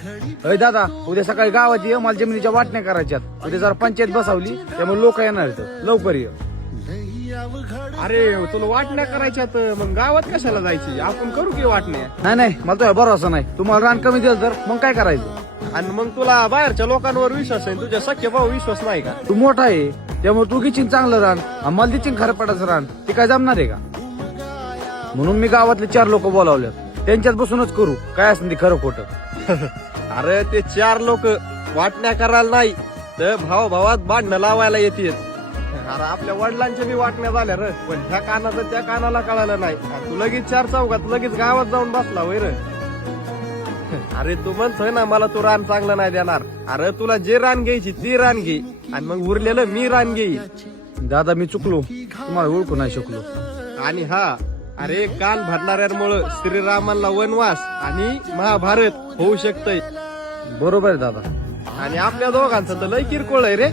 अय दादा, उद्या सकाळी गावात ये, मला जमिनीच्या वाटण्या करायच्यात. उद्या जरा पंचायत बसवली, त्यामुळे लोक येणार आहेत. लवकर ये. अरे तुला वाटण्या करायच्यात, मग गावात कशाला जायची? आपण करू की वाटण्या. नाही नाही, मला तुझ्या भरोसा नाही. तुम्हाला रान कमी दिलं तर मग काय करायचं? आणि मग तुला बाहेरच्या लोकांवर विश्वास आहे, तुझ्या सख्य भाऊ विश्वास नाही का? तू मोठा आहे, त्यामुळे तू घेशील चांगलं रान, आणि मला देशील खरं पडायचं रान. ते काय जमणार आहे का? म्हणून मी गावातले 4 लोक बोलावले, त्यांच्यात बसूनच करू काय असेल ते खरं खोटं. अरे ते 4 लोक वाटण्या करायला नाही तर भाव भावात भांडणं लावायला येतील. अरे आपल्या वडिलांच्या बी वाटण्या झाल्या र, पण ह्या कानाचं त्या कानाला कळालं नाही. तू लगेच 4 चौघात लगेच गावात जाऊन बसला होय र. अरे तू म्हणतोय ना मला तू रान चांगलं नाही देणार. अरे तुला जे रान घ्यायची ती रान घे, आणि मग उरलेलं मी रान घेईन. दादा मी चुकलो, तुम्हाला ओळखू नाही शकलो. आणि हा, अरे कान भरणाऱ्यांमुळं श्रीरामांना वनवास आणि महाभारत होऊ शकतंय. बरोबर आहे दादा. आणि आपल्या दोघांचं तर लय किरकोळ आहे रे.